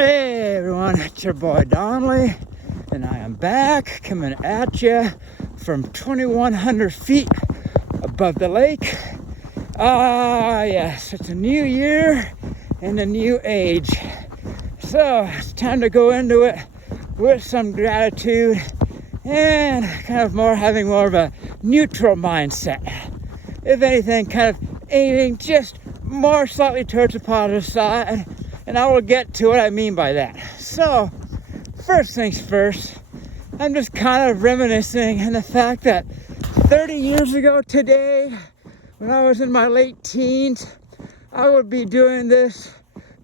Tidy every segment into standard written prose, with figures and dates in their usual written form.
Hey everyone, it's your boy Donnelly, and I am back coming at you from 2,100 feet above the lake. Yes, it's a new year and a new age. So it's time to go into it with some gratitude and having more of a neutral mindset. If anything, kind of aiming just more slightly towards the positive side. And I will get to what I mean by that. So, first things first, I'm just kind of reminiscing on the fact that 30 years ago today, when I was in my late teens, I would be doing this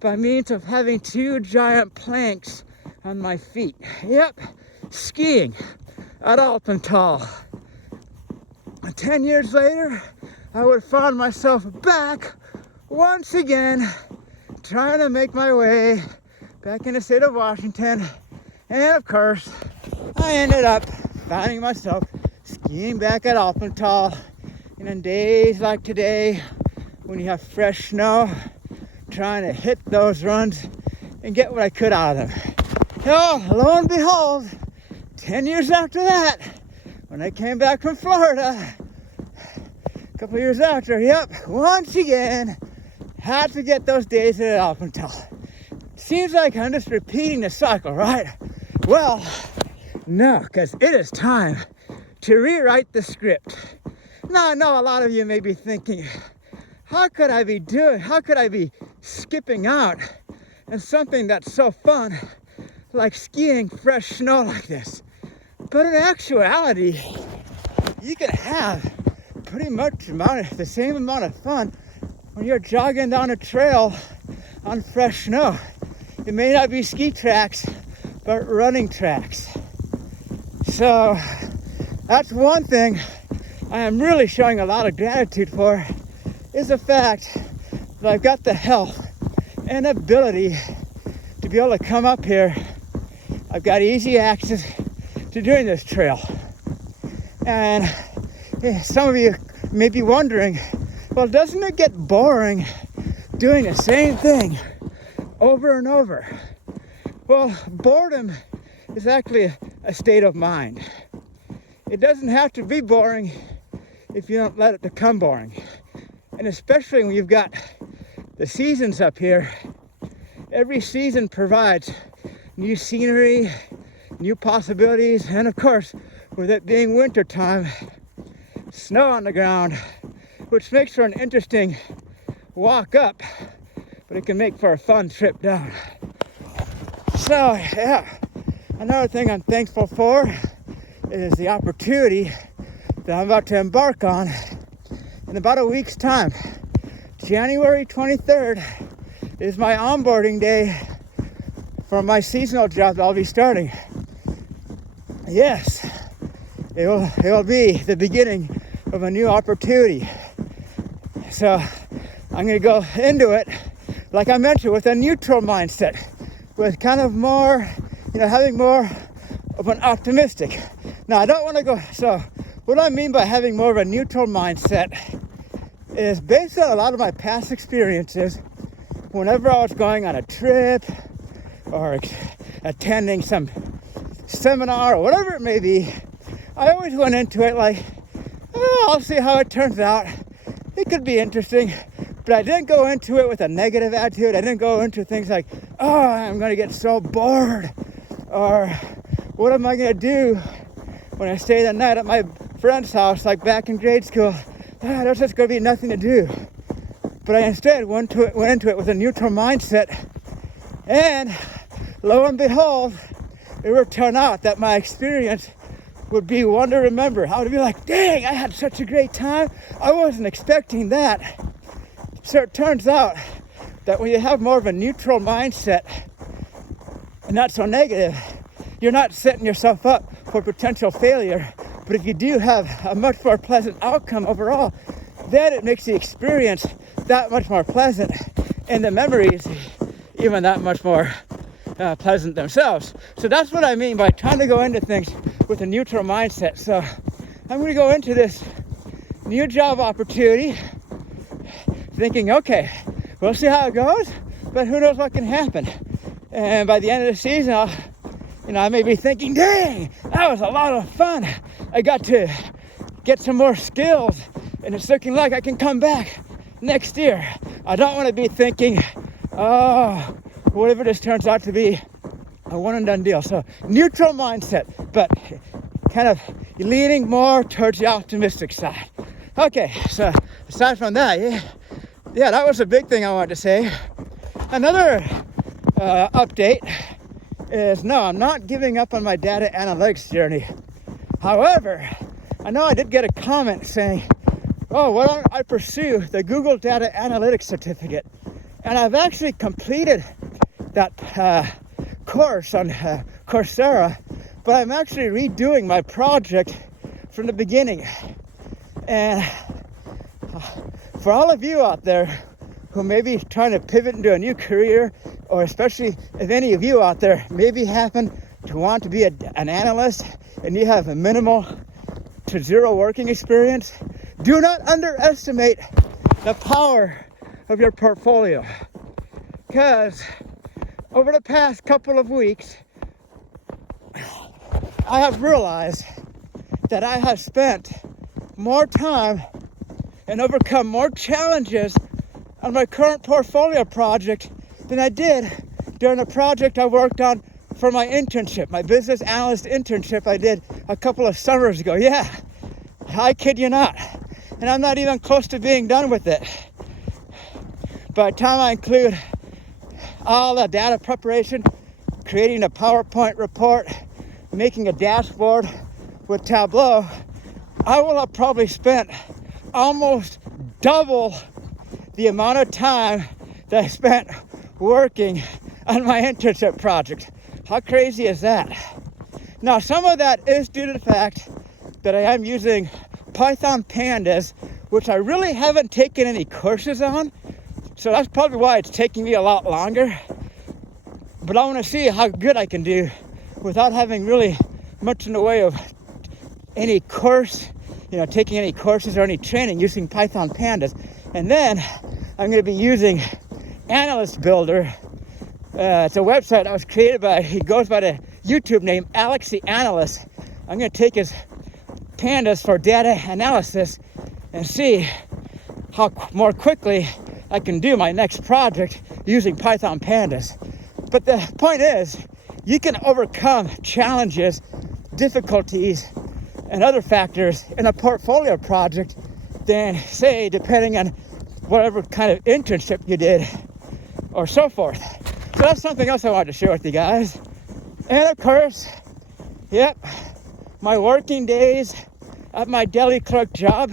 by means of having two giant planks on my feet. Yep, skiing at Alpental. 10 years later, I would find myself back once again trying to make my way back in the state of Washington, and of course I ended up finding myself skiing back at Alpental. And on days like today, when you have fresh snow, trying to hit those runs and get what I could out of them. So lo and behold, 10 years after that, when I came back from Florida, a couple years after, once again had to get those days at Alpental. Seems like I'm just repeating the cycle, right? Well, no, because it is time to rewrite the script. Now, I know a lot of you may be thinking, how could I be skipping out on something that's so fun, like skiing fresh snow like this? But in actuality, you can have pretty much the same amount of fun when you're jogging down a trail on fresh snow. It may not be ski tracks, but running tracks. So that's one thing I am really showing a lot of gratitude for, is the fact that I've got the health and ability to be able to come up here. I've got easy access to doing this trail. And some of you may be wondering, well, doesn't it get boring doing the same thing over and over? Well, boredom is actually a state of mind. It doesn't have to be boring if you don't let it become boring. And especially when you've got the seasons up here, every season provides new scenery, new possibilities, and of course, with it being winter time, snow on the ground, which makes for an interesting walk up, but it can make for a fun trip down. So, another thing I'm thankful for is the opportunity that I'm about to embark on in about a week's time. January 23rd is my onboarding day for my seasonal job that I'll be starting. Yes, it will be the beginning of a new opportunity. So I'm going to go into it, like I mentioned, with a neutral mindset, with kind of more, having more of an optimistic. Now, I don't want to go, so what I mean by having more of a neutral mindset is based on a lot of my past experiences. Whenever I was going on a trip or attending some seminar or whatever it may be, I always went into it like, I'll see how it turns out. It could be interesting, but I didn't go into it with a negative attitude. I didn't go into things like, I'm going to get so bored, or what am I going to do when I stay the night at my friend's house, like back in grade school? There's just going to be nothing to do. But I instead went into it with a neutral mindset, and lo and behold, it would turn out that my experience would be one to remember. I would be like, dang, I had such a great time. I wasn't expecting that. So it turns out that when you have more of a neutral mindset and not so negative, you're not setting yourself up for potential failure. But if you do have a much more pleasant outcome overall, then it makes the experience that much more pleasant, and the memories even that much more pleasant themselves. So that's what I mean by trying to go into things with a neutral mindset. So I'm going to go into this new job opportunity thinking, okay, we'll see how it goes, but who knows what can happen. And by the end of the season, I may be thinking, dang, that was a lot of fun. I got to get some more skills, and it's looking like I can come back next year. I don't want to be thinking, oh, whatever this turns out to be, a one and done deal. So neutral mindset, but kind of leaning more towards the optimistic side. Okay, so aside from that, yeah, that was a big thing I wanted to say. Another update is, no, I'm not giving up on my data analytics journey. However, I know I did get a comment saying, oh, why don't I pursue the Google Data Analytics certificate? And I've actually completed that course on Coursera, but I'm actually redoing my project from the beginning. And for all of you out there who may be trying to pivot into a new career, or especially if any of you out there maybe happen to want to be an analyst and you have a minimal to zero working experience, do not underestimate the power of your portfolio. Because over the past couple of weeks, I have realized that I have spent more time and overcome more challenges on my current portfolio project than I did during a project I worked on for my internship, my business analyst internship I did a couple of summers ago. Yeah, I kid you not. And I'm not even close to being done with it. By the time I include all the data preparation, creating a PowerPoint report, making a dashboard with Tableau, I will have probably spent almost double the amount of time that I spent working on my internship project. How crazy is that? Now, some of that is due to the fact that I am using Python pandas, which I really haven't taken any courses on. So that's probably why it's taking me a lot longer. But I want to see how good I can do without having really much in the way of any course, taking any courses or any training using Python pandas. And then I'm going to be using Analyst Builder. It's a website that was created by, he goes by the YouTube name Alex the Analyst. I'm going to take his pandas for data analysis and see how more quickly I can do my next project using Python pandas. But the point is, you can overcome challenges, difficulties, and other factors in a portfolio project than, say, depending on whatever kind of internship you did or so forth. So that's something else I wanted to share with you guys. And of course, yep, my working days at my deli clerk job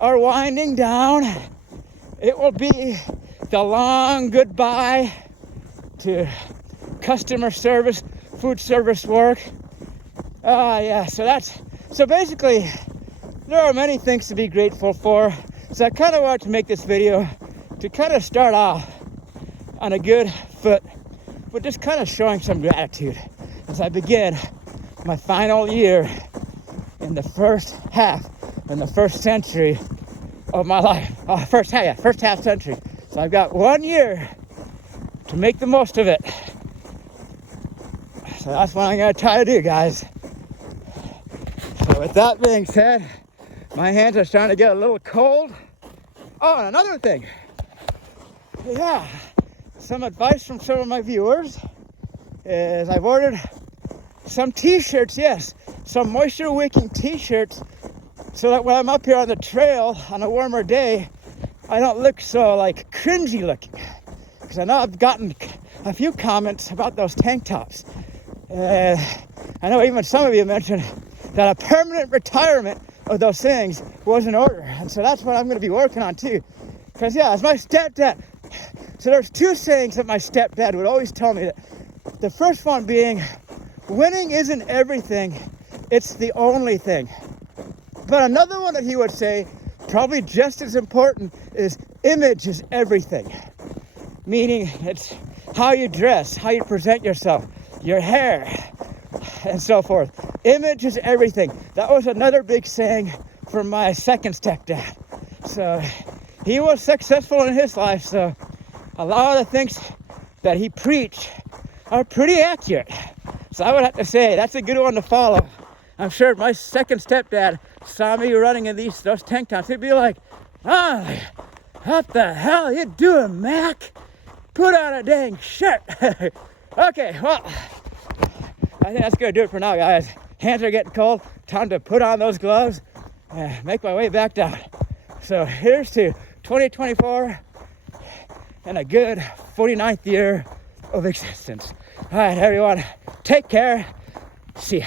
are winding down. It will be the long goodbye to customer service, food service work. So basically, there are many things to be grateful for. So I kind of wanted to make this video to kind of start off on a good foot, but just kind of showing some gratitude as I begin my final year in the first half, in the first century of my life. First half century. So I've got 1 year to make the most of it. So that's what I'm going to try to do, guys. So with that being said, my hands are starting to get a little cold. Oh, and another thing. Yeah, some advice from some of my viewers is I've ordered some t-shirts, yes, some moisture wicking t-shirts, so that when I'm up here on the trail on a warmer day, I don't look so like cringy looking. Because I know I've gotten a few comments about those tank tops. I know even some of you mentioned that a permanent retirement of those things was in order. And so that's what I'm going to be working on too. Because yeah, as my stepdad, so there's two sayings that my stepdad would always tell me. That the first one being, winning isn't everything, it's the only thing. But another one that he would say, probably just as important, is image is everything. Meaning it's how you dress, how you present yourself, your hair, and so forth. Image is everything. That was another big saying from my second stepdad. So he was successful in his life, so a lot of the things that he preached, are pretty accurate. So I would have to say that's a good one to follow. I'm sure if my second stepdad saw me running in those tank tops, he'd be like, "Oh, what the hell are you doing, Mac? Put on a dang shirt." Okay, well, I think that's gonna do it for now, guys. Hands are getting cold. Time to put on those gloves and make my way back down. So here's to 2024 and a good 49th year of existence. All right, everyone, take care. See ya.